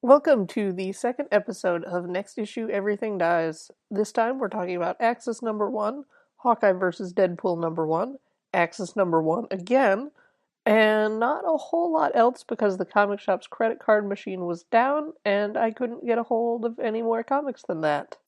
Welcome to the second episode of Next Issue Everything Dies. This time we're talking about Axis number 1, Hawkeye vs. Deadpool number 1, Axis number 1 again, and not a whole lot else because the comic shop's credit card machine was down and I couldn't get a hold of any more comics than that.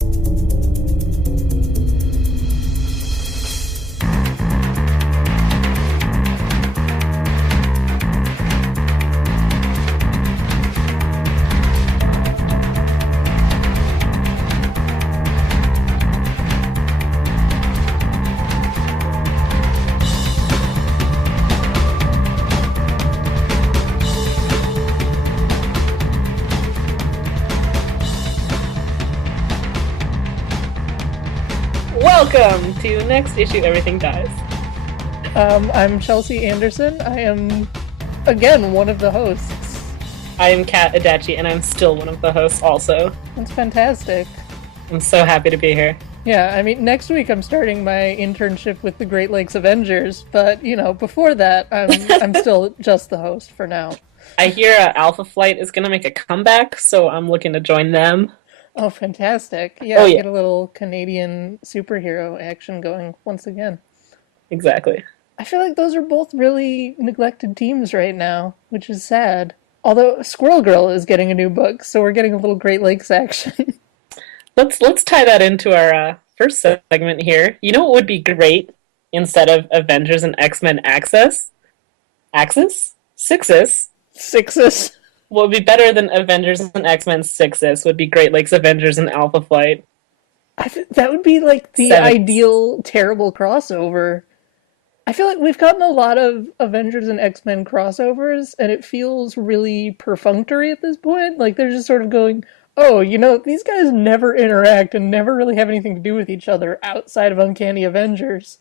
Welcome to Next Issue Everything Dies. I'm Chelsea Anderson. I am, again, one of the hosts. I am Kat Adachi, and I'm still one of the hosts also. That's fantastic. I'm so happy to be here. Yeah, I mean, next week I'm starting my internship with the Great Lakes Avengers, but, before that, I'm still just the host for now. I hear Alpha Flight is going to make a comeback, so I'm looking to join them. Oh, fantastic. Yeah, get a little Canadian superhero action going once again. Exactly. I feel like those are both really neglected teams right now, which is sad. Although Squirrel Girl is getting a new book, so we're getting a little Great Lakes action. Let's tie that into our first segment here. You know what would be great instead of Avengers and X-Men Axis? Sixes? Sixes? What would be better than Avengers and X-Men Sixes would be Great Lakes Avengers and Alpha Flight. That would be like the Sevens. ideal terrible crossover. I feel like we've gotten a lot of Avengers and X-Men crossovers, and it feels really perfunctory at this point. Like they're just sort of going, oh, these guys never interact and never really have anything to do with each other outside of Uncanny Avengers.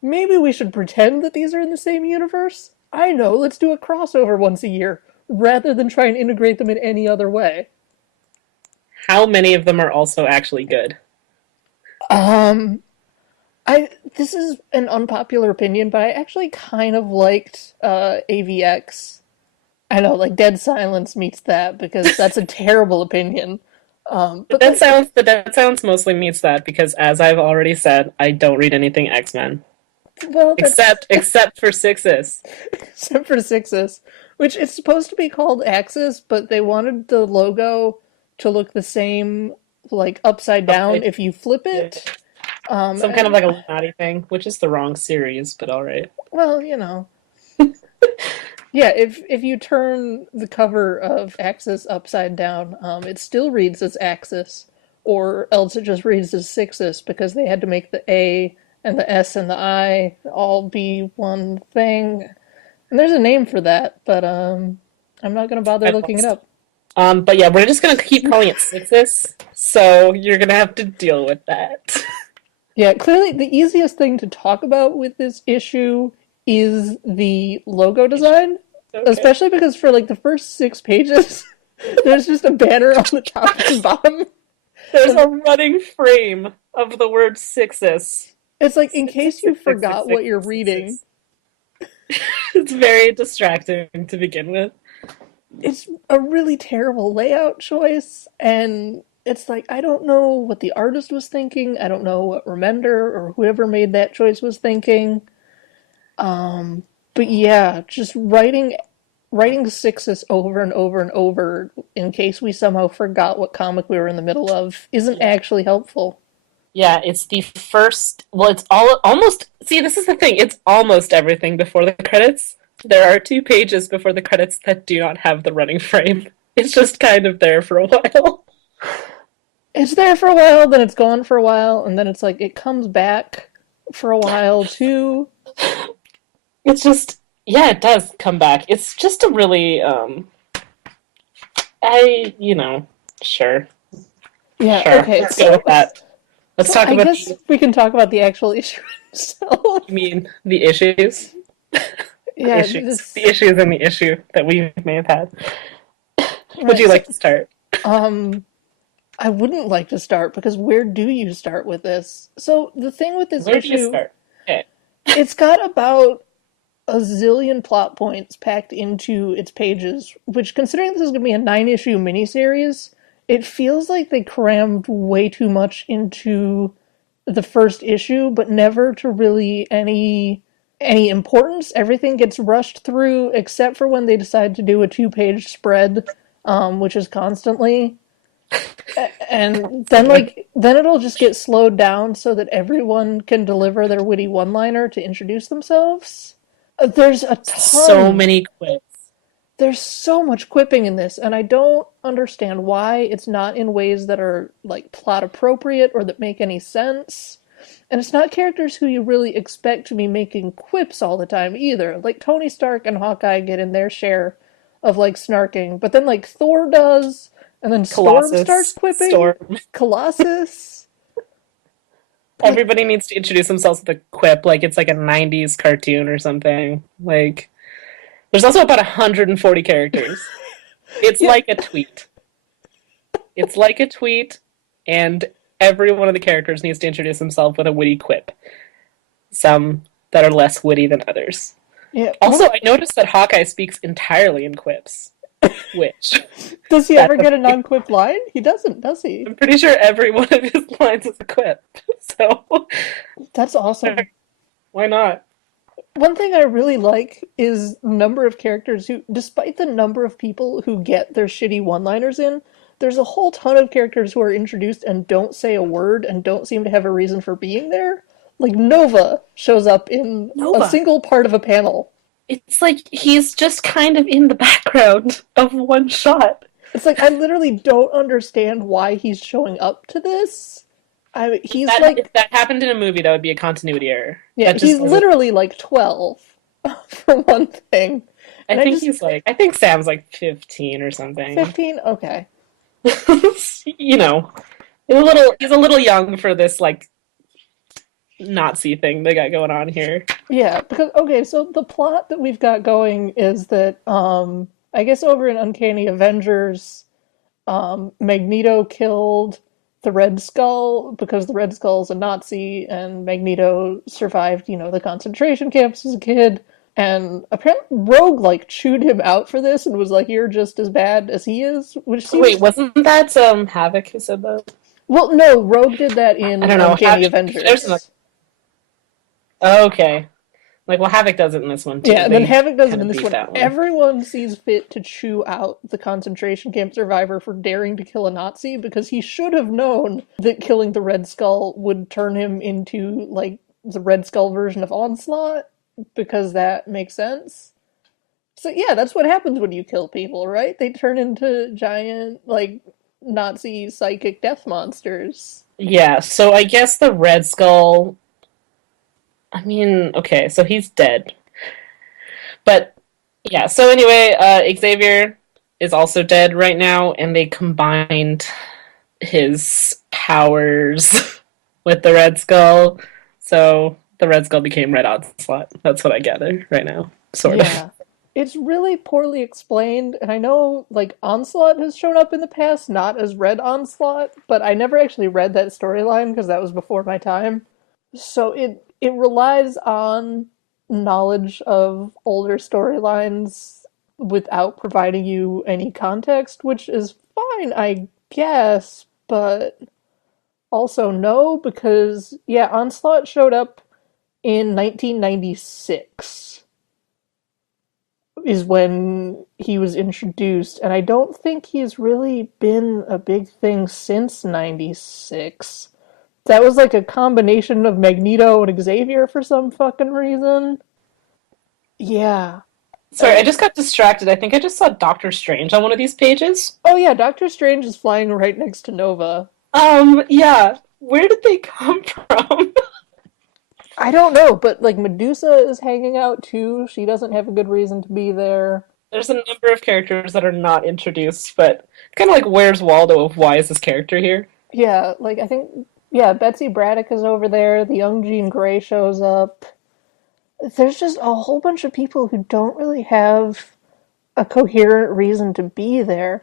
Maybe we should pretend that these are in the same universe? I know, let's do a crossover once a year, rather than try and integrate them in any other way. How many of them are also actually good? This is an unpopular opinion, but I actually kind of liked AVX. I know, like Dead Silence meets that because that's a terrible opinion. The Dead Silence mostly meets that because, as I've already said, I don't read anything X-Men. Well, except for Sixes. Except for Sixes, which is supposed to be called Axis, but they wanted the logo to look the same, like upside down if you flip it. Some kind of like a Illuminati thing, which is the wrong series, but alright. Well, Yeah, if you turn the cover of Axis upside down, it still reads as Axis, or else it just reads as Sixes, because they had to make the A and the S and the I all be one thing. And there's a name for that, but I'm not going to bother looking it up. But yeah, we're just going to keep calling it Sixes, so you're going to have to deal with that. Yeah, clearly the easiest thing to talk about with this issue is the logo design, okay. Especially because for like the first 6 pages, there's just a banner on the top and bottom. There's a running frame of the word Sixes. It's like, in case you forgot what you're reading. It's very distracting to begin with. It's a really terrible layout choice, and it's like, I don't know what the artist was thinking. I don't know what Remender or whoever made that choice was thinking. But yeah, just writing Sixes over and over and over in case we somehow forgot what comic we were in the middle of isn't actually helpful. Yeah, it's the first... Well, it's almost... See, this is the thing. It's almost everything before the credits. There are 2 pages before the credits that do not have the running frame. It's just kind of there for a while. It's there for a while, then it's gone for a while, and then it's like it comes back for a while, too. It's just... Yeah, it does come back. It's just a really... Sure. Yeah, sure. Okay. Let's go with that. Let's talk about... I guess we can talk about the actual issue itself. You mean the issues? Yeah, the issues and the issue that we may have had. Would you like to start? I wouldn't like to start, because where do you start with this? So the thing with this Where issue... do you start? Okay. It's got about a zillion plot points packed into its pages, which, considering this is going to be a 9-issue miniseries, it feels like they crammed way too much into the first issue, but never to really any importance. Everything gets rushed through except for when they decide to do a 2-page spread, which is constantly. And then then it'll just get slowed down so that everyone can deliver their witty one-liner to introduce themselves. There's a So ton. many quips. There's so much quipping in this, and I don't understand why it's not in ways that are like plot appropriate or that make any sense. And it's not characters who you really expect to be making quips all the time either. Like Tony Stark and Hawkeye get in their share of like snarking, but then like Thor does, and then Storm starts Colossus, quipping. Storm. Colossus. Like, Everybody needs to introduce themselves with a quip, like it's like a 90s cartoon or something. Like, there's also about 140 characters. It's yeah, like a tweet. It's like a tweet, and every one of the characters needs to introduce himself with a witty quip. Some that are less witty than others. yeah. Also, I noticed that Hawkeye speaks entirely in quips, which Does he ever that's get a a, non-quip line? He doesn't, does he? I'm pretty sure every one of his lines is a quip. So That's awesome. why not? One thing I really like is the number of characters who, despite the number of people who get their shitty one-liners in, there's a whole ton of characters who are introduced and don't say a word and don't seem to have a reason for being there. Like Nova shows up in a Nova. single part of a panel. It's like he's just kind of in the background of one shot. It's like I literally don't understand why he's showing up to this. He's like, If that happened in a movie, that would be a continuity error. yeah, That he's just doesn't. literally like 12 for one thing. I And I think just, he's like. I think Sam's like 15 or something. 15? Okay. You know, he's a little young for this like Nazi thing they got going on here. Yeah, because okay, so the plot that we've got going is that I guess over in Uncanny Avengers, Magneto killed the Red Skull because the Red Skull's a Nazi and Magneto survived, the concentration camps as a kid. And apparently Rogue like chewed him out for this and was like, "You're just as bad as he is," which Wait, seems wasn't that Havoc who said that? well, no, Rogue did that I in don't know. Uncanny There's Avengers. okay. Like, well, Havoc does it in this one Yeah, too. and then They Havoc does it kind in of this beat one. that one. Everyone sees fit to chew out the concentration camp survivor for daring to kill a Nazi because he should have known that killing the Red Skull would turn him into, like, the Red Skull version of Onslaught, because that makes sense. So, yeah, that's what happens when you kill people, right? They turn into giant, like, Nazi psychic death monsters. Yeah. So I guess the Red Skull. I mean, okay, so he's dead. But yeah. So anyway, Xavier is also dead right now, and they combined his powers with the Red Skull. So the Red Skull became Red Onslaught. That's what I gather right now, sort of. Yeah. It's really poorly explained, and I know, like, Onslaught has shown up in the past, not as Red Onslaught, but I never actually read that storyline because that was before my time. So it relies on knowledge of older storylines without providing you any context, which is fine, I guess, but also no, because, yeah, Onslaught showed up in 1996 is when he was introduced, and I don't think he's really been a big thing since 96. That was like a combination of Magneto and Xavier for some fucking reason. Yeah. Sorry, I just got distracted. I think I just saw Doctor Strange on one of these pages. Oh yeah, Doctor Strange is flying right next to Nova. Yeah. Where did they come from? I don't know, but like Medusa is hanging out too. She doesn't have a good reason to be there. There's a number of characters that are not introduced, but kind of like where's Waldo of why is this character here? Yeah, like I think yeah, Betsy Braddock is over there. The young Jean Grey shows up. There's just a whole bunch of people who don't really have a coherent reason to be there.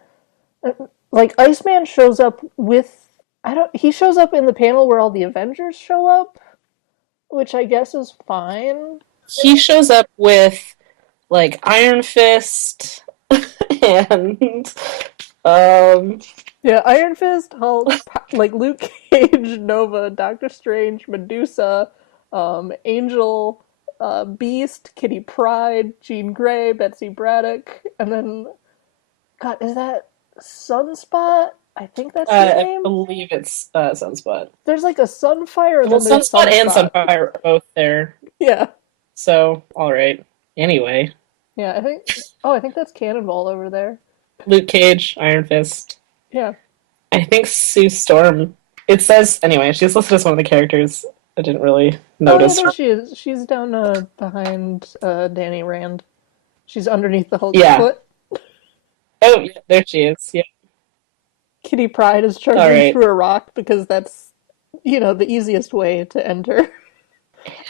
Like Iceman shows up with I don't he shows up in the panel where all the Avengers show up, which I guess is fine. he shows up with like Iron Fist and um Yeah, Iron Fist, Hulk, like Luke Cage, Nova, Doctor Strange, Medusa, Angel, Beast, Kitty Pryde, Jean Grey, Betsy Braddock, and then God, is that Sunspot? I think that's his I name. believe it's Sunspot. There's like a Sunfire, and Well, then there's Sunspot and Sunspot. Sunfire are both there. Yeah, So, all right. Anyway, yeah. I think. Oh, I think that's Cannonball over there. Luke Cage, Iron Fist. Yeah. I think Sue Storm. It says anyway. She's listed as one of the characters. I didn't really Oh yeah, notice there her. she is. She's down behind Danny Rand. She's underneath the Hulk's Yeah. foot. Oh, yeah, there she is. Yeah. Kitty Pryde is All charging right. through a rock because that's, the easiest way to enter.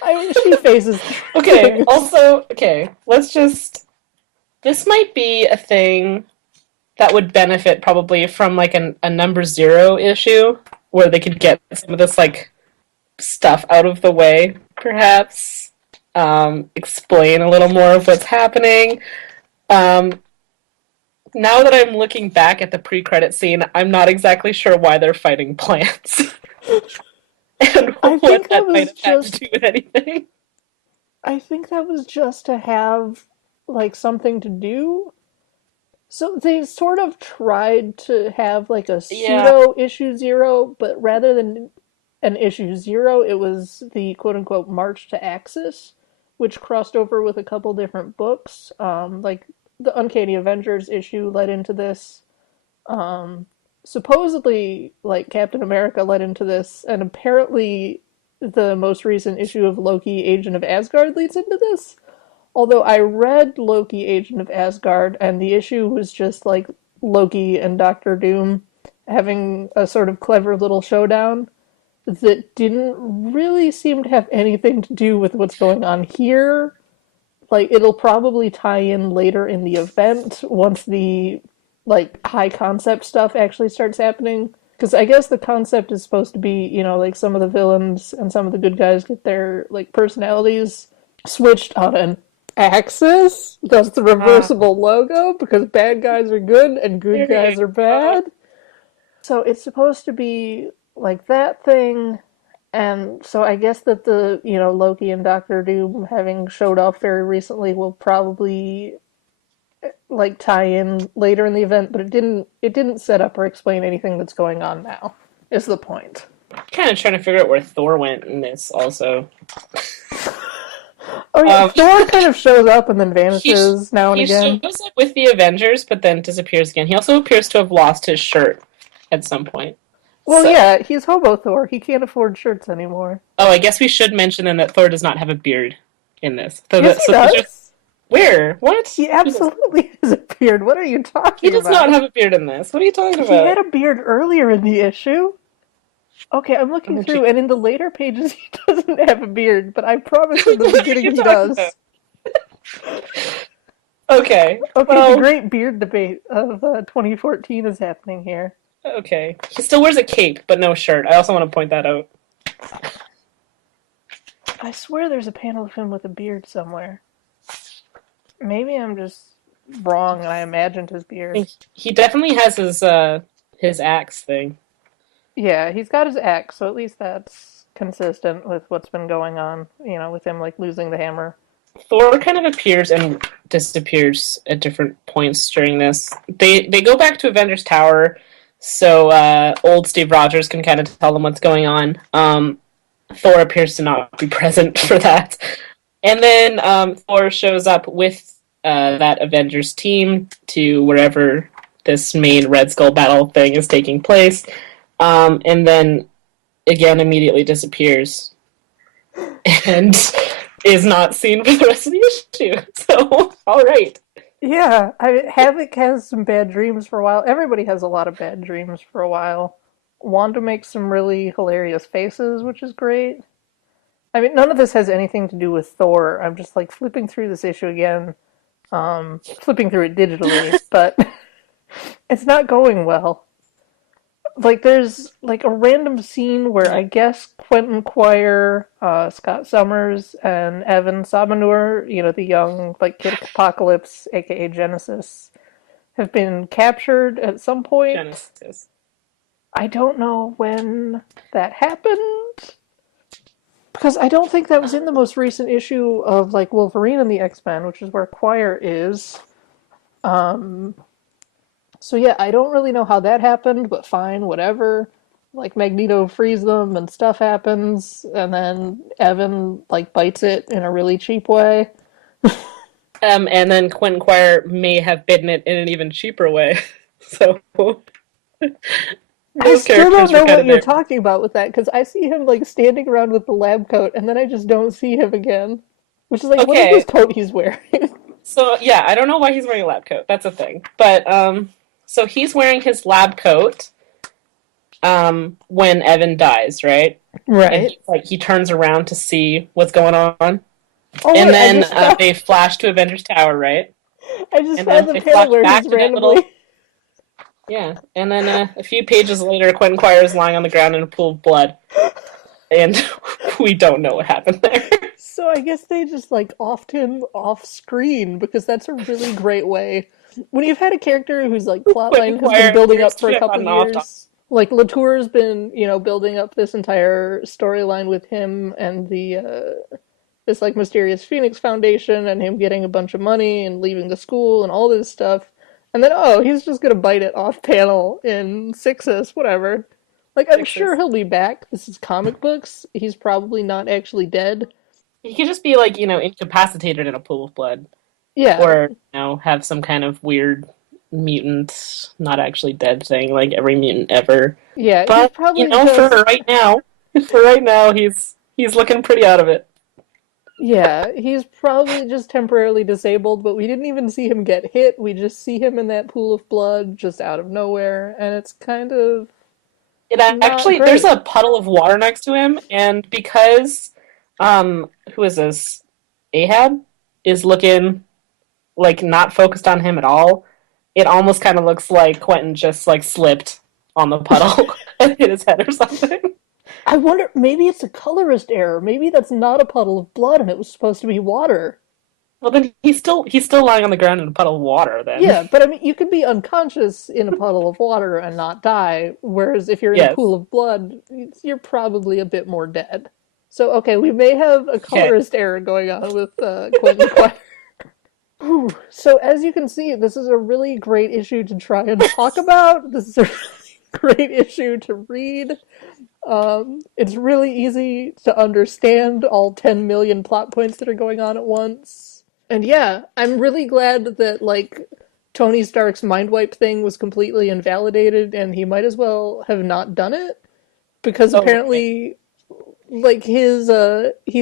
I mean, she phases through Okay. things. Also, okay. Let's just. This might be a thing that would benefit probably from like a number zero issue where they could get some of this like stuff out of the way, perhaps. Explain a little more of what's happening. Um, Now that I'm looking back at the pre-credit scene, I'm not exactly sure why they're fighting plants and I what think that that might was have had to just do with anything. I think that was just to have like something to do. So they sort of tried to have like a Yeah. pseudo issue zero, but rather than an issue zero, it was the quote unquote March to Axis, which crossed over with a couple different books. Like the Uncanny Avengers issue led into this. Um, Supposedly, like Captain America led into this, and apparently the most recent issue of Loki, Agent of Asgard, leads into this. Although I read Loki, Agent of Asgard, and the issue was just like Loki and Doctor Doom having a sort of clever little showdown that didn't really seem to have anything to do with what's going on here. Like, it'll probably tie in later in the event once the like high concept stuff actually starts happening. Because I guess the concept is supposed to be, like some of the villains and some of the good guys get their like personalities switched on an axis. That's the Ah, reversible logo because bad guys are good and good there you guys are go. bad. So it's supposed to be like that thing. And so I guess that the, Loki and Doctor Doom having showed off very recently will probably like tie in later in the event, but it didn't set up or explain anything that's going on now. Is the point. Kind of trying to figure out where Thor went in this also. Oh yeah, Um, Thor kind of shows up and then he vanishes now and he again. shows up with the Avengers, but then disappears again. He also appears to have lost his shirt at some point. Well, So, yeah, he's Hobo Thor. He can't afford shirts anymore. oh, I guess we should mention then that Thor does not have a beard in this. So, Yes, he there's just does. where? What? He absolutely has a beard. What are you He talking does not about? have a beard in this. What are you talking He had about? a beard earlier in the issue. Okay, I'm looking Oh, through, gee. and in the later pages, he doesn't have a beard, but I promise in the What are beginning you he talking about? does. Okay. Okay, the Well, great beard debate of 2014 is happening here. okay. He still wears a cape, but no shirt. I also want to point that out. I swear there's a panel of him with a beard somewhere. Maybe I'm just wrong and I imagined his beard. He definitely has his axe thing. Yeah, he's got his axe, so at least that's consistent with what's been going on, with him like losing the hammer. Thor kind of appears and disappears at different points during this. They go back to Avengers Tower, so old Steve Rogers can kind of tell them what's going on. Thor appears to not be present for that, and then Thor shows up with that Avengers team to wherever this main Red Skull battle thing is taking place, and then again immediately disappears and is not seen for the rest of the issue. So, all right. Yeah, Havoc has some bad dreams for a while. Everybody has a lot of bad dreams for a while. Wanda makes some really hilarious faces, which is great. I mean, none of this has anything to do with Thor. I'm just like flipping through this issue again, flipping through it digitally, but it's not going well. like there's like a random scene where I guess Quentin Quire, Scott Summers, and Evan Sabanur, the young like Kid Apocalypse, aka Genesis, have been captured at some point. Genesis. I don't know when that happened because I don't think that was in the most recent issue of like Wolverine and the X-Men, which is where Quire is. Um, So yeah, I don't really know how that happened, but fine, whatever. Like Magneto frees them and stuff happens, and then Evan like bites it in a really cheap way. And then Quentin Quire may have bidden it in an even cheaper way. So I both still don't characters were know kind what of you're there. talking about with that because I see him like standing around with the lab coat, and then I just don't see him again. Which is like, what is this Okay, coat he's wearing? so yeah, I don't know why he's wearing a lab coat. That's a thing. But so he's wearing his lab coat when Evan dies, right? And Right. he's like he turns around to see what's going on. Oh And wait, then they flash to Avengers Tower, right? I just And found then the they panel flash where back he's to randomly. yeah. And then a few pages later, Quentin Quire is lying on the ground in a pool of blood, and we don't know what happened there. So I guess they just like offed him off screen because that's a really great way. When you've had a character whose like Quentin plotline has been Quire building appears up to for a have couple gotten off on. years, like Latour's been, building up this entire storyline with him and the this like mysterious Phoenix Foundation and him getting a bunch of money and leaving the school and all this stuff. And then he's just gonna bite it off panel in Sixus, whatever. Like I'm sure Sixes. he'll be back. This is comic books. He's probably not actually dead. He could just be like incapacitated in a pool of blood, Yeah, or have some kind of weird mutant, not actually dead thing like every mutant ever. yeah, he's But probably for just right now, he's looking pretty out of it. yeah, he's probably just temporarily disabled, but we didn't even see him get hit. We just see him in that pool of blood just out of nowhere, and it's kind of It not actually there's great. a puddle of water next to him, and because who is this? Ahab is looking like not focused on him at all. It almost kind of looks like Quentin just like slipped on the puddle and hit his head or something. I wonder, maybe it's a colorist error. Maybe that's not a puddle of blood and it was supposed to be water. Well, then he's still lying on the ground in a puddle of water. Then Yeah, but I mean, you could be unconscious in a puddle of water and not die, whereas if you're in a pool yes, of blood, you're probably a bit more dead. So, okay, we may have a okay. colorist error going on with Quentin Quire. Whew. So, as you can see, this is a really great issue to try and talk about. This is a really great issue to read. It's really easy to understand all 10 million plot points that are going on at once. And yeah, I'm really glad that, like, Tony Stark's mind wipe thing was completely invalidated and he might as well have not done it because Oh right. apparently like he's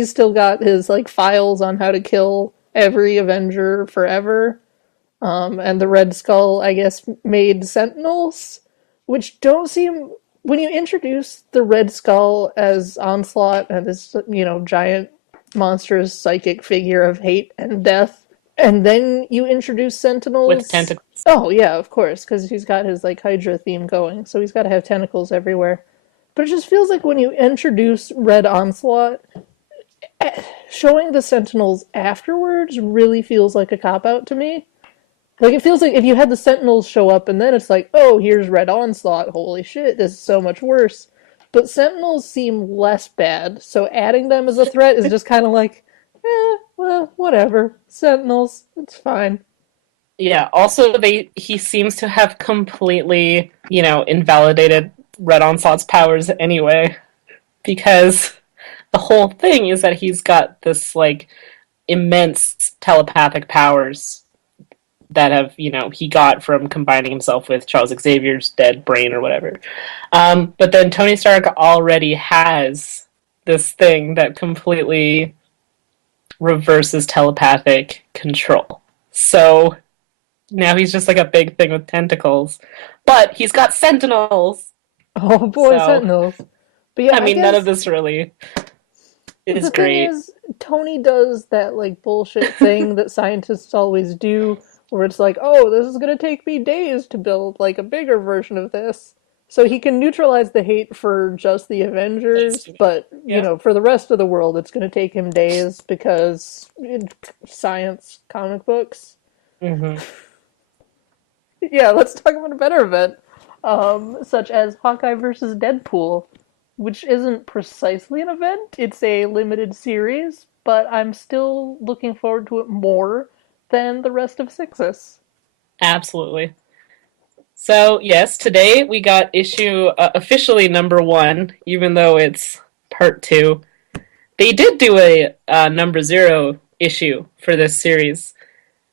still got his like files on how to kill every Avenger forever. And the Red Skull, I guess, made Sentinels, which don't seem. When you introduce the Red Skull as Onslaught and this, giant, monstrous psychic figure of hate and death, and then you introduce With Sentinels. tentacles. Oh, yeah, of course, because he's got his, like, Hydra theme going, so he's got to have tentacles everywhere. But it just feels like when you introduce Red Onslaught, showing the Sentinels afterwards really feels like a cop out to me. Like, it feels like if you had the Sentinels show up and then it's like, oh, here's Red Onslaught, holy shit, this is so much worse. But Sentinels seem less bad, so adding them as a threat is just kind of like, well, whatever. Sentinels, it's fine. Yeah. Also, he seems to have completely invalidated Red Onslaught's powers anyway, because the whole thing is that he's got this like immense telepathic powers that have he got from combining himself with Charles Xavier's dead brain or whatever. But then Tony Stark already has this thing that completely reverses telepathic control. So now he's just like a big thing with tentacles, but he's got sentinels. Oh boy, So Sentinels. But yeah, I I mean, none of guess this really is the thing great. is, Tony does that like bullshit thing that scientists always do, where it's like, oh, this is gonna take me days to build like a bigger version of this. So he can neutralize the hate for just the That's Avengers, stupid. but Yeah. for the rest of the world, it's going to take him days because science comic books. Hmm. Yeah, let's talk about a better event, such as Hawkeye versus Deadpool, which isn't precisely an event. It's a limited series, but I'm still looking forward to it more than the rest of Sixes. Absolutely. So, yes, today we got issue officially number one, even though it's part two. They did do a number zero issue for this series,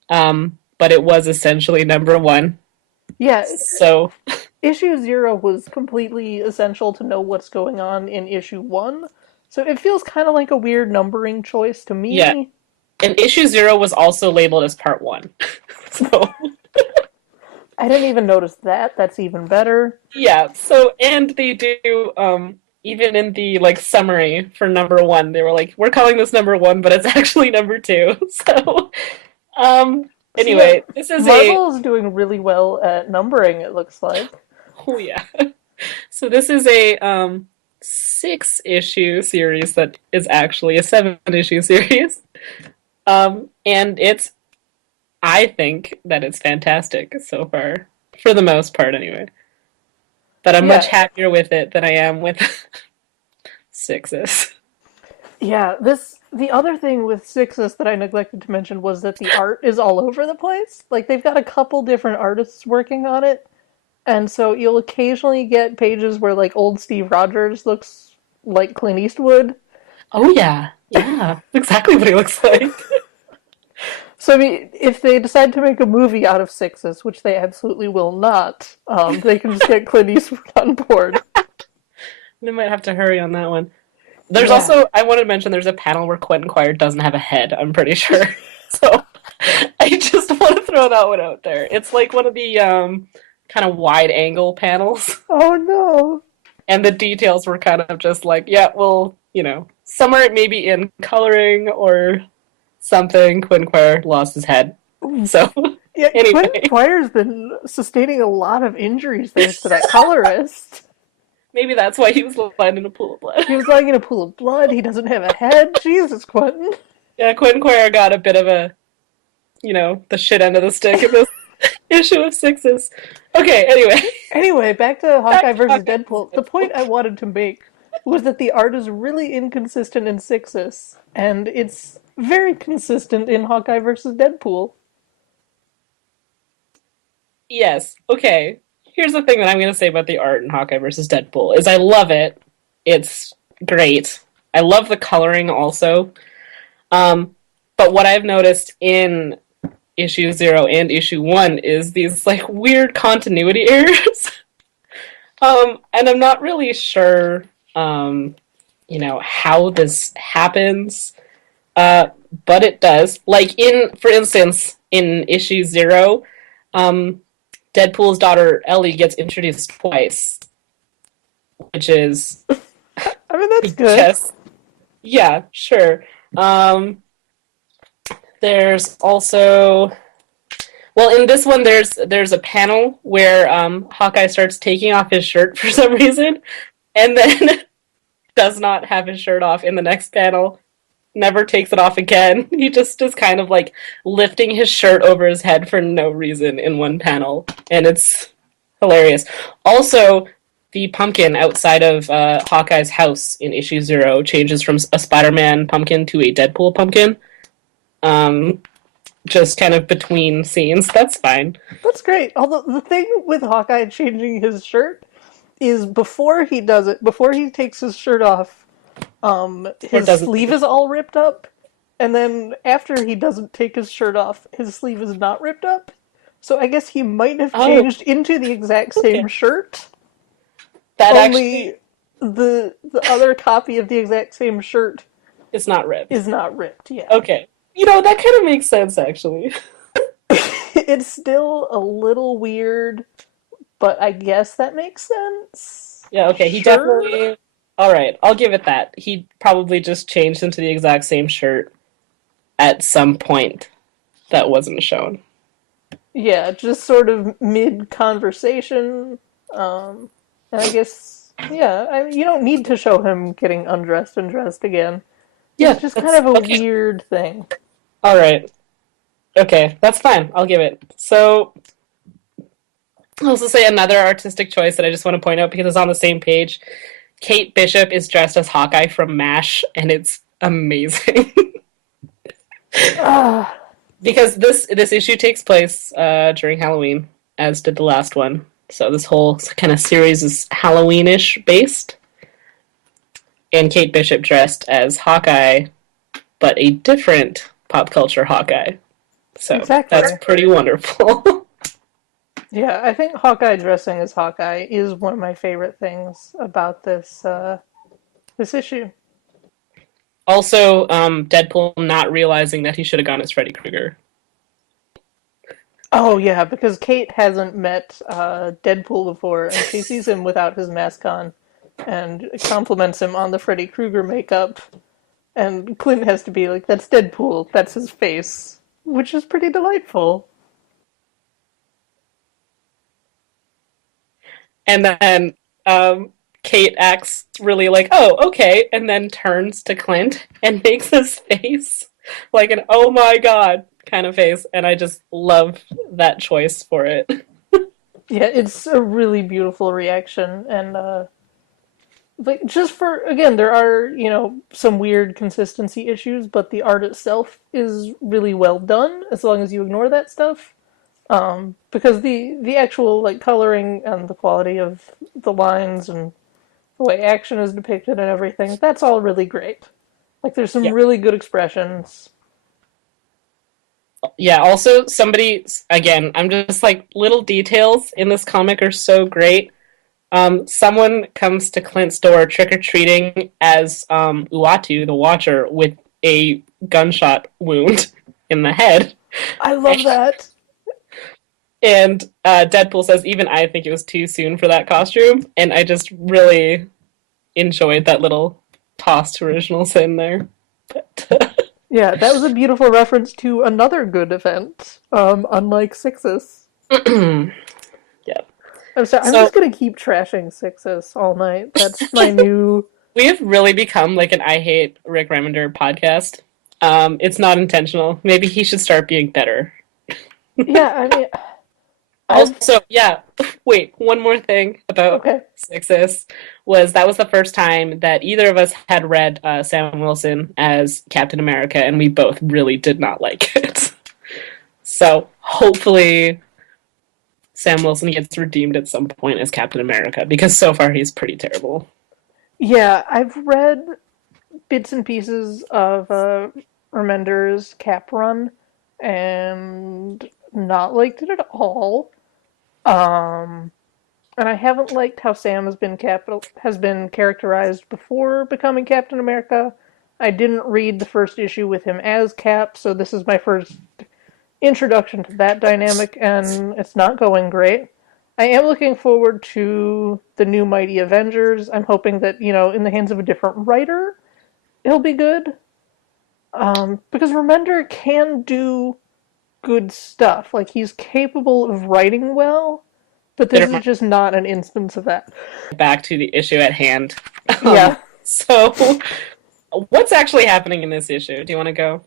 but it was essentially number one. Yeah, So, issue 0 was completely essential to know what's going on in issue 1, so it feels kind of like a weird numbering choice to yeah. me. And issue zero was also labeled as part one. So, I didn't even notice that. That's even better. yeah. So, and they do, even in the like summary for number one, they were like, we're calling this number one, but it's actually number two. So, um, So yeah, anyway, this is a, Marvel is doing really well at numbering, it looks like. oh yeah. So this is a six issue series that is actually a seven issue series. And it's I think that it's fantastic so far. For the most part anyway. But I'm much Yeah, happier with it than I am with sixes. yeah, the other thing with Sixes that I neglected to mention was that the art is all over the place. Like they've got a couple different artists working on it, and so you'll occasionally get pages where like old Steve Rogers looks like Clint Eastwood. Oh yeah. Yeah. Exactly what he looks like. So I mean, if they decide to make a movie out of Sixes, which they absolutely will not, they can just get Clint Eastwood on board. They might have to hurry on that one. There's Yeah. also I wanted to mention there's a panel where Quentin Quire doesn't have a head, I'm pretty sure. So I just want to throw that one out there. It's like one of the kind of wide angle panels. Oh no. And the details were kind of just like, yeah, well, somewhere maybe in coloring or something, Quinquire lost his head. So Yeah, Quentin anyway, Quire's been sustaining a lot of injuries thanks to that colorist. maybe that's why he was lying in a pool of blood. He was lying in a pool of blood. He doesn't have a head. Jesus, Quentin. Yeah, Quinquire got a bit of a, the shit end of the stick in this issue of sixes. Okay, anyway, Anyway, back to back Hawkeye to versus Hawkeye Deadpool. The versus point I wanted to make was that the art is really inconsistent in Sixes, and it's very consistent in Hawkeye versus Deadpool. Yes. Okay. Here's the thing that I'm going to say about the art in Hawkeye versus Deadpool is I love it. It's great. I love the coloring also. Um, but what I've noticed in issue 0 and issue 1 is these like weird continuity errors. And I'm not really sure how this happens. Uh, but it does. Like for instance, in issue 0, um, Deadpool's daughter Ellie gets introduced twice, which is, I mean, that's I good. guess, yeah, sure. Um, there's also, well, in this one, there's a panel where Hawkeye starts taking off his shirt for some reason, and then does not have his shirt off in the next panel. Never takes it off again. He just is kind of like lifting his shirt over his head for no reason in one panel, and it's hilarious. Also, the pumpkin outside of Hawkeye's house in issue 0 changes from a Spider-Man pumpkin to a Deadpool pumpkin. Um, just kind of between scenes. That's fine. That's great. Although the thing with Hawkeye changing his shirt is before he does it, before he takes his shirt off, Or his doesn't sleeve is all ripped up, and then after he doesn't take his shirt off, his sleeve is not ripped up. So I guess he might have Oh, changed into the exact okay. same shirt, That actually only the other copy of the exact same shirt is not ripped. is not ripped. Yeah. Okay. That kind of makes sense, actually. It's still a little weird, but I guess that makes sense. Yeah, okay. He Sure. definitely. All right, I'll give it that. He probably just changed into the exact same shirt at some point that wasn't shown. Yeah, just sort of mid conversation. Um, And I guess, yeah, you don't need to show him getting undressed and dressed again. It's Yeah, just kind that's of a okay. weird thing. All right. Okay, that's fine. I'll give it. So, I'll also say another artistic choice that I just want to point out because it's on the same page. Kate Bishop is dressed as Hawkeye from MASH, and it's amazing. Ah, Because this issue takes place during Halloween, as did the last one. So this whole kind of series is Halloweenish based, and Kate Bishop dressed as Hawkeye, but a different pop culture Hawkeye. So that's exactly. pretty wonderful. Yeah, I think Hawkeye dressing as Hawkeye is one of my favorite things about this issue. Also, Deadpool not realizing that he should have gone as Freddy Krueger. Oh yeah, because Kate hasn't met Deadpool before, and she sees him without his mask on, and compliments him on the Freddy Krueger makeup. And Clint has to be like, "That's Deadpool. That's his face," which is pretty delightful. And then Kate acts really like, oh, okay, and then turns to Clint and makes his face like an oh my god kind of face. And I just love that choice for it. Yeah, it's a really beautiful reaction, and like just for again, there are some weird consistency issues, but the art itself is really well done as long as you ignore that stuff. Because the actual like coloring and the quality of the lines and the way action is depicted and everything, that's all really great. Like there's some Yeah. really good expressions. Yeah, also somebody again, I'm just like little details in this comic are so great. Someone comes to Clint's door trick or treating as Uatu, the Watcher, with a gunshot wound in the head. I love that. And Deadpool says, even I think it was too soon for that costume. And I just really enjoyed that little toss to original sin there. But, Yeah, that was a beautiful reference to another good event, unlike Sixes. yeah. I'm sorry, I'm So just gonna keep trashing Sixes all night. That's my new. we have really become like an I Hate Rick Remender podcast. It's not intentional. Maybe he should start being better. Yeah, I mean, I've. Also, yeah, wait, one more thing about Okay. Sixes was that was the first time that either of us had read Sam Wilson as Captain America, and we both really did not like it. So hopefully Sam Wilson gets redeemed at some point as Captain America, because so far he's pretty terrible. Yeah, I've read bits and pieces of Remender's Cap Run and not liked it at all. Um, and I haven't liked how Sam has been characterized before becoming Captain America. I didn't read the first issue with him as Cap, so this is my first introduction to that dynamic, and it's not going great. I am looking forward to the new Mighty Avengers. I'm hoping that, in the hands of a different writer, it'll be good. Because Remender can do good stuff. Like, he's capable of writing well, but this is just not an instance of that. Back to the issue at hand. Yeah. So, what's actually happening in this issue? Do you want to go?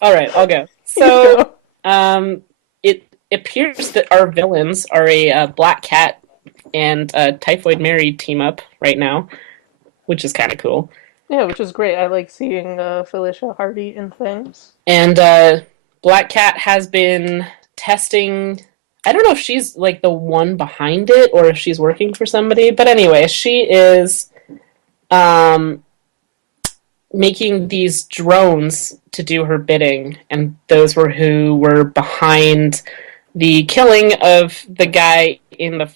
All right, I'll go. So, it appears that our villains are a Black Cat and Typhoid Mary team up right now, which is kind of cool. Yeah, which is great. I like seeing Felicia Hardy in things. And Black Cat has been testing. I don't know if she's like the one behind it or if she's working for somebody, but anyway, she is making these drones to do her bidding, and those were who were behind the killing of the guy in the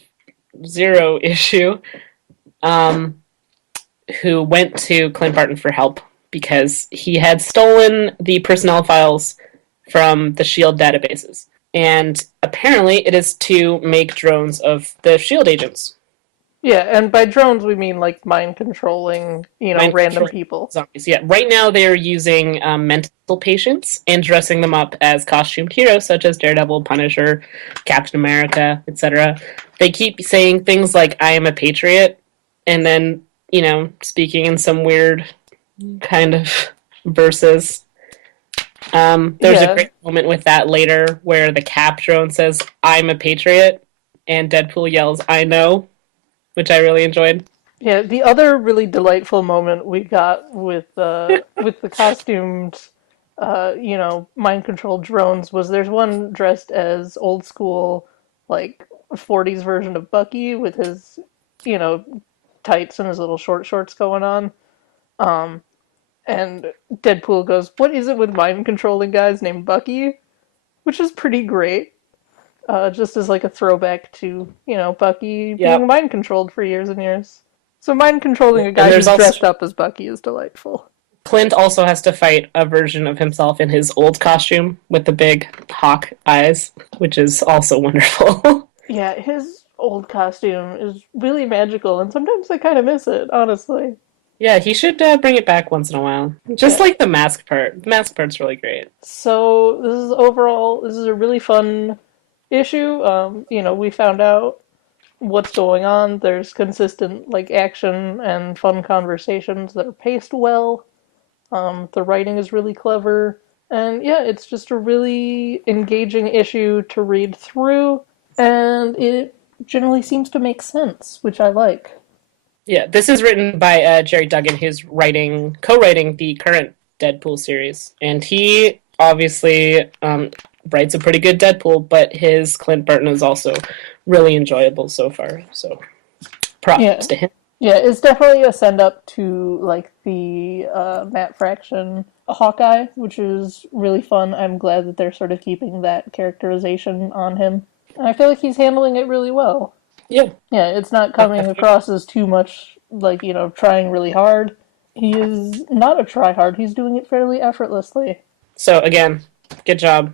Zero issue, who went to Clint Barton for help because he had stolen the personnel files from the SHIELD databases. And apparently it is to make drones of the SHIELD agents. Yeah, and by drones we mean like mind controlling, random people. Zombies. Yeah, right now they're using mental patients and dressing them up as costumed heroes such as Daredevil, Punisher, Captain America, etc. They keep saying things like "I am a patriot," and then speaking in some weird kind of verses. There's a Yeah, great moment with that later where the Cap drone says "I'm a patriot," and Deadpool yells "I know," which I really enjoyed. yeah. The other really delightful moment we got with the costumed, mind controlled drones was there's one dressed as old school, like 40s version of Bucky with his, you know, tights and his little short shorts going on. Um, and Deadpool goes, "What is it with mind controlling guys named Bucky?" Which is pretty great. Just as like a throwback to, Bucky being Yep. mind controlled for years and years. So mind controlling a And guy there's who's also dressed up as Bucky is delightful. Clint also has to fight a version of himself in his old costume with the big hawk eyes, which is also wonderful. Yeah, his old costume is really magical, and sometimes I kind of miss it, honestly. Yeah, he should bring it back once in a while. Just Yeah. like the mask part. The mask part's really great. So this is a really fun issue. We found out what's going on. There's consistent like action and fun conversations that are paced well. The writing is really clever. And yeah, it's just a really engaging issue to read through, and it generally seems to make sense, which I like. Yeah, this is written by Jerry Duggan, who's co-writing the current Deadpool series, and he obviously writes a pretty good Deadpool, but his Clint Burton is also really enjoyable so far. So props Yeah, to him. yeah, it's definitely a send up to like the Matt Fraction Hawkeye, which is really fun. I'm glad that they're sort of keeping that characterization on him, and I feel like he's handling it really well. Yeah. Yeah, it's not coming across as too much like, trying really hard. He is not a try hard. He's doing it fairly effortlessly. So again, good job.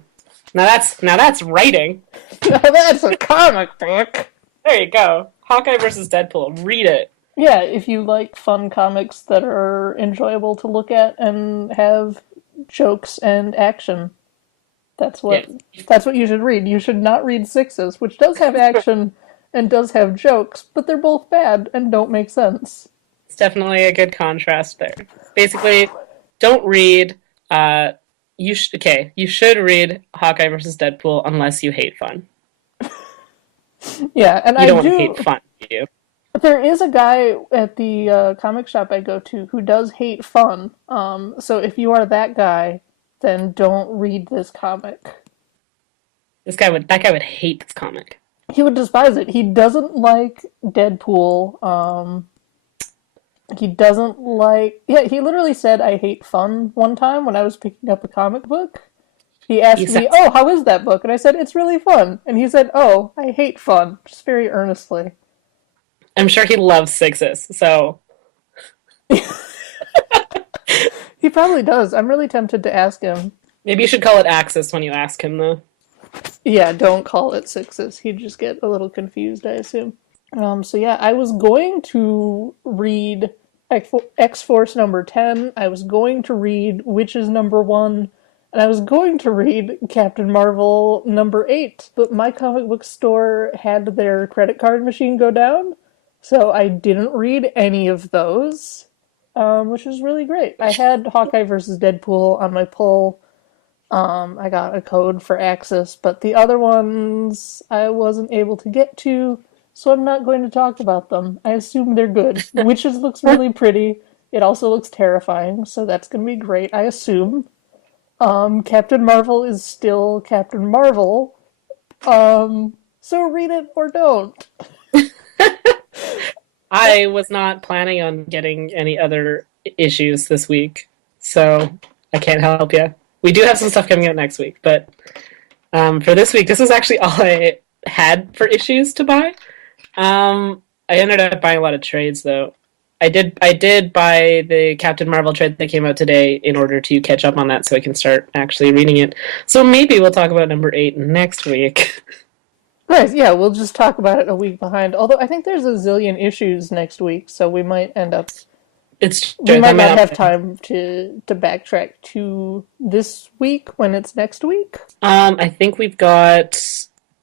Now that's writing. Now that's a comic book. There you go. Hawkeye versus Deadpool. Read it. Yeah, if you like fun comics that are enjoyable to look at and have jokes and action, that's what Yeah. that's what you should read. You should not read Sixes, which does have action and does have jokes, but they're both bad and don't make sense. It's definitely a good contrast there. Basically, don't read. You should read Hawkeye versus Deadpool unless you hate fun. Yeah, and You I don't want to do. hate fun, do you? There is a guy at the comic shop I go to who does hate fun. So if you are that guy, then don't read this comic. That guy would hate this comic. He would despise it. He doesn't like Deadpool. He doesn't like. Yeah, he literally said, "I hate fun" one time when I was picking up a comic book. He He asked me, says, "Oh, how is that book?" And I said, "It's really fun." And he said, "Oh, I hate fun," just very earnestly. I'm sure he loves sixes, so He probably does. I'm really tempted to ask him. maybe you should call it Axis when you ask him, though. Yeah, don't call it Sixes. He'd just get a little confused, I assume. So yeah, I was going to read X Force number 10. I was going to read Witches number 1. And I was going to read Captain Marvel number 8. But my comic book store had their credit card machine go down. So I didn't read any of those, which was really great. I had Hawkeye versus Deadpool on my pull. I got a code for Axis, but the other ones I wasn't able to get to, so I'm not going to talk about them. I assume they're good. Witches looks really pretty. It also looks terrifying, so that's going to be great, I assume. Captain Marvel is still Captain Marvel. So read it or don't. I was not planning on getting any other issues this week, so I can't help you. We do have some stuff coming out next week, but for this week, this is actually all I had for issues to buy. I ended up buying a lot of trades, though. I did buy the Captain Marvel trade that came out today in order to catch up on that, so I can start actually reading it. So maybe we'll talk about number 8 next week. Nice, yeah, we'll just talk about it a week behind. Although I think there's a zillion issues next week, so we might end up It's We true. might That might not have happen. time to backtrack to this week when it's next week. I think we've got.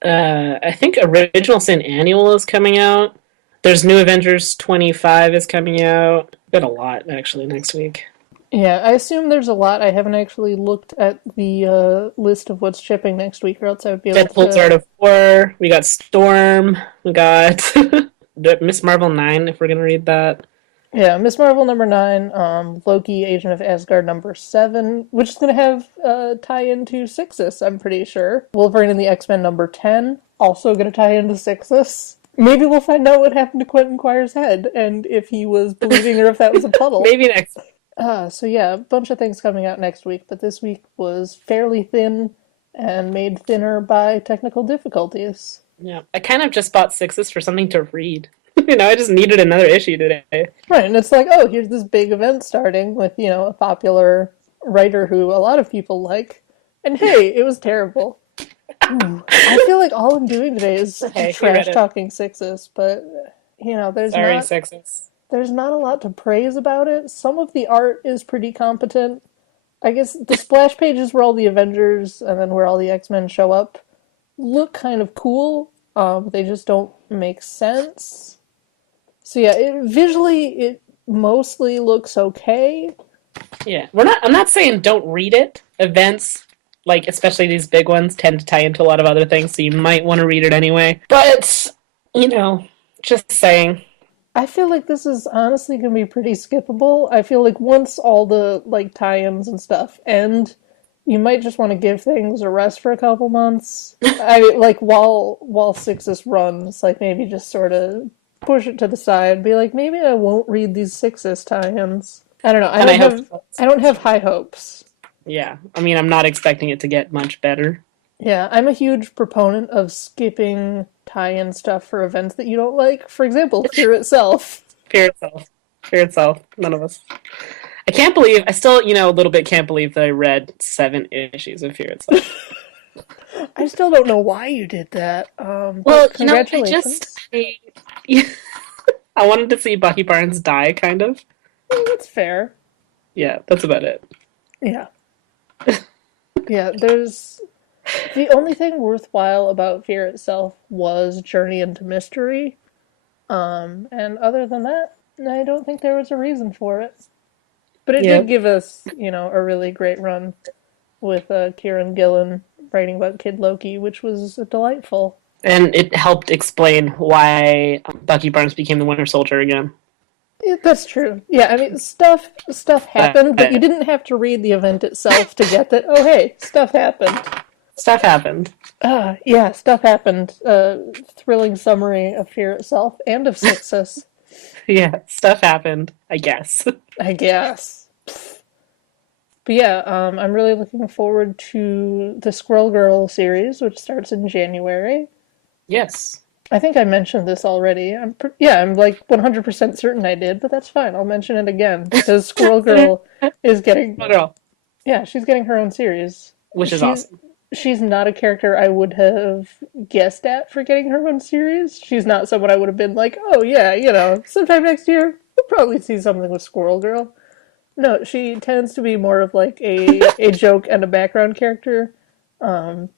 I think Original Sin Annual is coming out. There's New Avengers 25 is coming out. Got a lot actually next week. Yeah, I assume there's a lot. I haven't actually looked at the list of what's shipping next week, or else I would be able Deadpool's to. Art of War. We got Storm. We got Miss Marvel 9. If we're gonna read that. Yeah, Miss Marvel number 9, Loki, Agent of Asgard number 7, which is going to have tie into Sixus, I'm pretty sure. Wolverine and the X-Men number 10, also going to tie into Sixus. Maybe we'll find out what happened to Quentin Quire's head, and if he was bleeding or if that was a puddle. Maybe next. So yeah, a bunch of things coming out next week, but this week was fairly thin and made thinner by technical difficulties. Yeah, I kind of just bought Sixes for something to read. I just needed another issue today. Right, and it's like, oh, here's this big event starting with, a popular writer who a lot of people like, and hey, it was terrible. Ooh, I feel like all I'm doing today is Okay, you read trash it. talking Sixes, but there's Sorry, not Sixes. there's not a lot to praise about it. Some of the art is pretty competent. I guess the splash pages where all the Avengers and then where all the X-Men show up look kind of cool. They just don't make sense. So yeah, visually it mostly looks okay. Yeah, we're not. I'm not saying don't read it. Events, like especially these big ones, tend to tie into a lot of other things, so you might want to read it anyway. But you know, just saying. I feel like this is honestly going to be pretty skippable. I feel like once all the like tie-ins and stuff end, you might just want to give things a rest for a couple months. I like while Sixes runs, like maybe just sort of push it to the side, be like maybe I won't read these Sixes tie-ins. I don't know. I And I don't hope. have I don't have high hopes. Yeah, I mean, I'm not expecting it to get much better. Yeah, I'm a huge proponent of skipping tie-in stuff for events that you don't like. For example, Fear itself. Fear itself. Fear itself. None of us. I can't believe. I still, a little bit can't believe that I read 7 issues of Fear itself. I still don't know why you did that. Well, But I just congratulations. I wanted to see Bucky Barnes die, kind of. That's fair. Yeah, that's about it. Yeah. Yeah, there's the only thing worthwhile about Fear itself was Journey into Mystery. And other than that, I don't think there was a reason for it. But it did Yep. give us, a really great run with Kieran Gillen writing about Kid Loki, which was delightful. And it helped explain why Bucky Barnes became the Winter Soldier again. Yeah, that's true. Yeah, I mean, stuff happened, but you didn't have to read the event itself to get that. Oh, hey, stuff happened. Stuff happened. Yeah, stuff happened. Thrilling summary of Fear itself and of Sixus, Yeah, stuff happened, I guess. I guess. But yeah, I'm really looking forward to the Squirrel Girl series, which starts in January. Yes. I think I mentioned this already. Yeah, I'm like 100% certain I did, but that's fine. I'll mention it again because Squirrel Girl is getting, Girl, yeah, she's getting her own series. which is She's awesome. she's not a character I would have guessed at for getting her own series. She's not someone I would have been like, oh yeah, sometime next year we'll probably see something with Squirrel Girl. No, she tends to be more of like a joke and a background character. But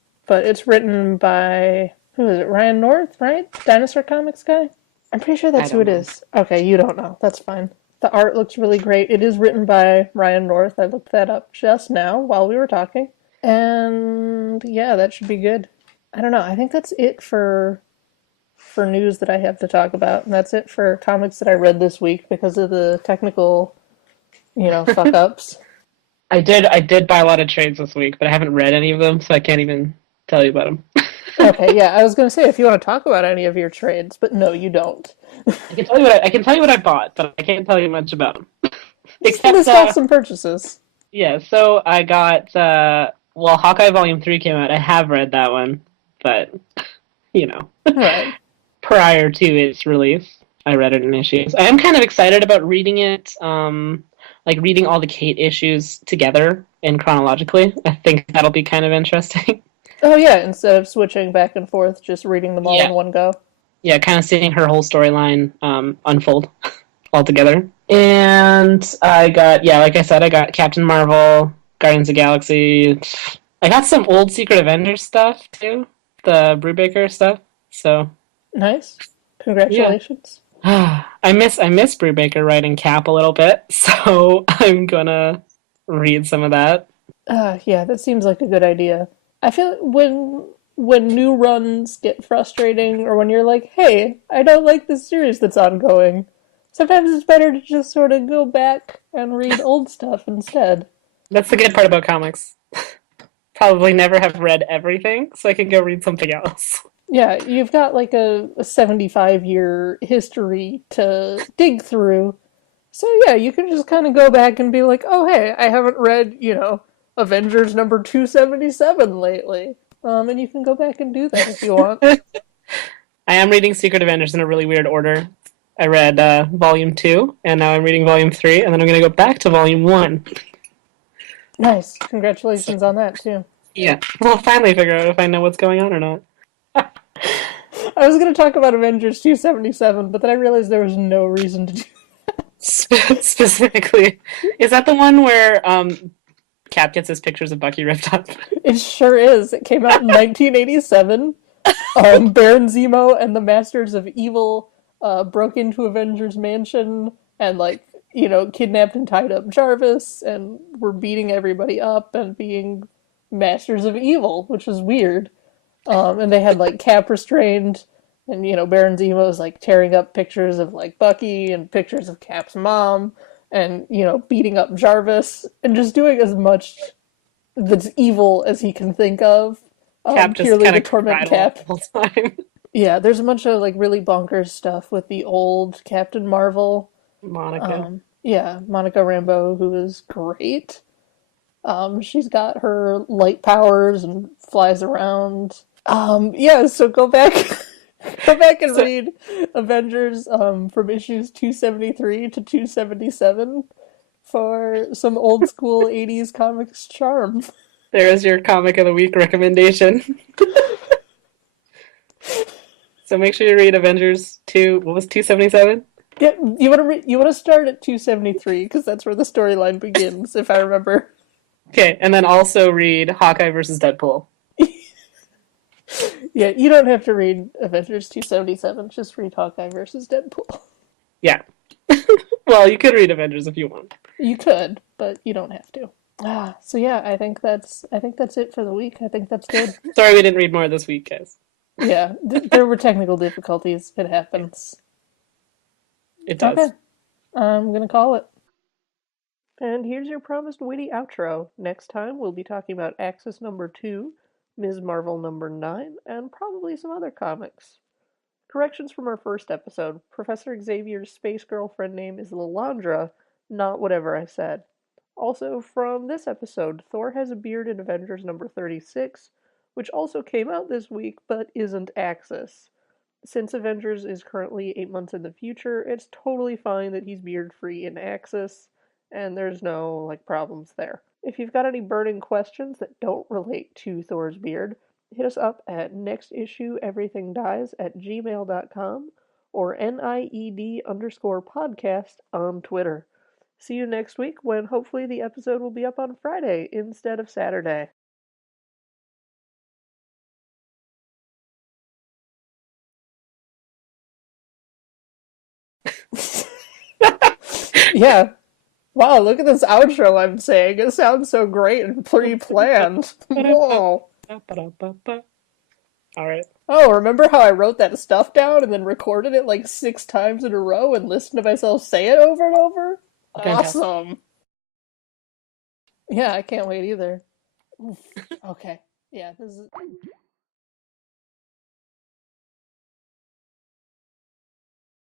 it's written by who is it? Ryan North, right? Dinosaur Comics guy. I'm pretty sure I that's who don't it know. is. Okay, you don't know. That's fine. The art looks really great. It is written by Ryan North. I looked that up just now while we were talking. And yeah, that should be good. I don't know. I think that's it for news that I have to talk about. And that's it for comics that I read this week because of the technical, fuck ups. I did buy a lot of trades this week, but I haven't read any of them, so I can't even tell you about them. Okay, yeah, I was going to say if you want to talk about any of your trades, but no, you don't. I can tell you what I bought, but I can't tell you much about them. Just Except, list off some purchases. yeah. So I got well, Hawkeye Volume 3 came out. I have read that one, but you know, Right. prior to its release, I read it in issues. I am kind of excited about reading it. Like reading all the Kate issues together and chronologically. I think that'll be kind of interesting. Oh yeah, instead of switching back and forth, just reading them all in Yeah, one go. yeah, kind of seeing her whole storyline unfold all together. And I got, yeah, like I said, I got Captain Marvel, Guardians of the Galaxy. I got some old Secret Avengers stuff too, the Brubaker stuff. So Nice. yeah, Congratulations. I miss Brubaker writing Cap a little bit, so I'm gonna read some of that. Yeah, that seems like a good idea. I feel like when new runs get frustrating, or when you're like, "Hey, I don't like this series that's ongoing," sometimes it's better to just sort of go back and read old stuff instead. That's the good part about comics. Probably never have read everything, so I can go read something else. Yeah, you've got like a 75-year history to dig through. So yeah, you can just kind of go back and be like, "Oh, hey, I haven't read, Avengers number 277 lately." And you can go back and do that if you want. I am reading Secret Avengers in a really weird order. I read Volume 2, and now I'm reading Volume 3, and then I'm going to go back to Volume 1. Nice. So, Congratulations on that too. yeah, we'll finally figure out if I know what's going on or not. I was going to talk about Avengers 277, but then I realized there was no reason to do. Specifically, is that the one where Cap gets his pictures of Bucky ripped up? It sure is. It came out in 1987. Baron Zemo and the Masters of Evil broke into Avengers Mansion and, like, kidnapped and tied up Jarvis and were beating everybody up and being Masters of Evil, which was weird. And they had, like, Cap restrained, and, Baron Zemo was, like, tearing up pictures of, like, Bucky and pictures of Cap's mom and, beating up Jarvis and just doing as much that's evil as he can think of, Cap just purely kind to of torment cried a lot Cap. the whole time. Yeah, there's a bunch of like really bonkers stuff with the old Captain Marvel. Monica. Yeah, Monica Rambeau, who is great. She's got her light powers and flies around. Yeah, so go back, go back and So read Avengers from issues 273 to 277 for some old school 80s comics charm. there is your comic of the week recommendation. So make sure you read Avengers 2. What was 277? Yeah, you want to start at 273 because that's where the storyline begins, if I remember. Okay, and then also read Hawkeye versus Deadpool. Yeah, you don't have to read Avengers 277, just read Hawkeye versus Deadpool. Yeah. Well, you could read Avengers if you want. You could, but you don't have to. So yeah, I think that's it for the week. I think that's good. Sorry we didn't read more this week, guys. Yeah, there were technical difficulties. It happens. It Okay, does. I'm gonna call it. And here's your promised witty outro. Next time we'll be talking about Axis number 2, Ms. Marvel number 9, and probably some other comics. Corrections from our first episode. Professor Xavier's space girlfriend name is Lilandra, not whatever I said. Also, from this episode, Thor has a beard in Avengers number 36, which also came out this week but isn't Axis. Since Avengers is currently 8 months in the future, it's totally fine that he's beard free in Axis, and there's no like problems there. If you've got any burning questions that don't relate to Thor's beard, hit us up at nextissueeverythingdies@gmail.com or NIED_podcast on Twitter. See you next week when hopefully the episode will be up on Friday instead of Saturday. Yeah. Wow, look at this outro I'm saying. It sounds so great and pre-planned. Whoa. All right. Oh, remember how I wrote that stuff down and then recorded it like 6 times in a row and listened to myself say it over and over? Fantastic. Awesome. Yeah, I can't wait either. Okay. Yeah, this is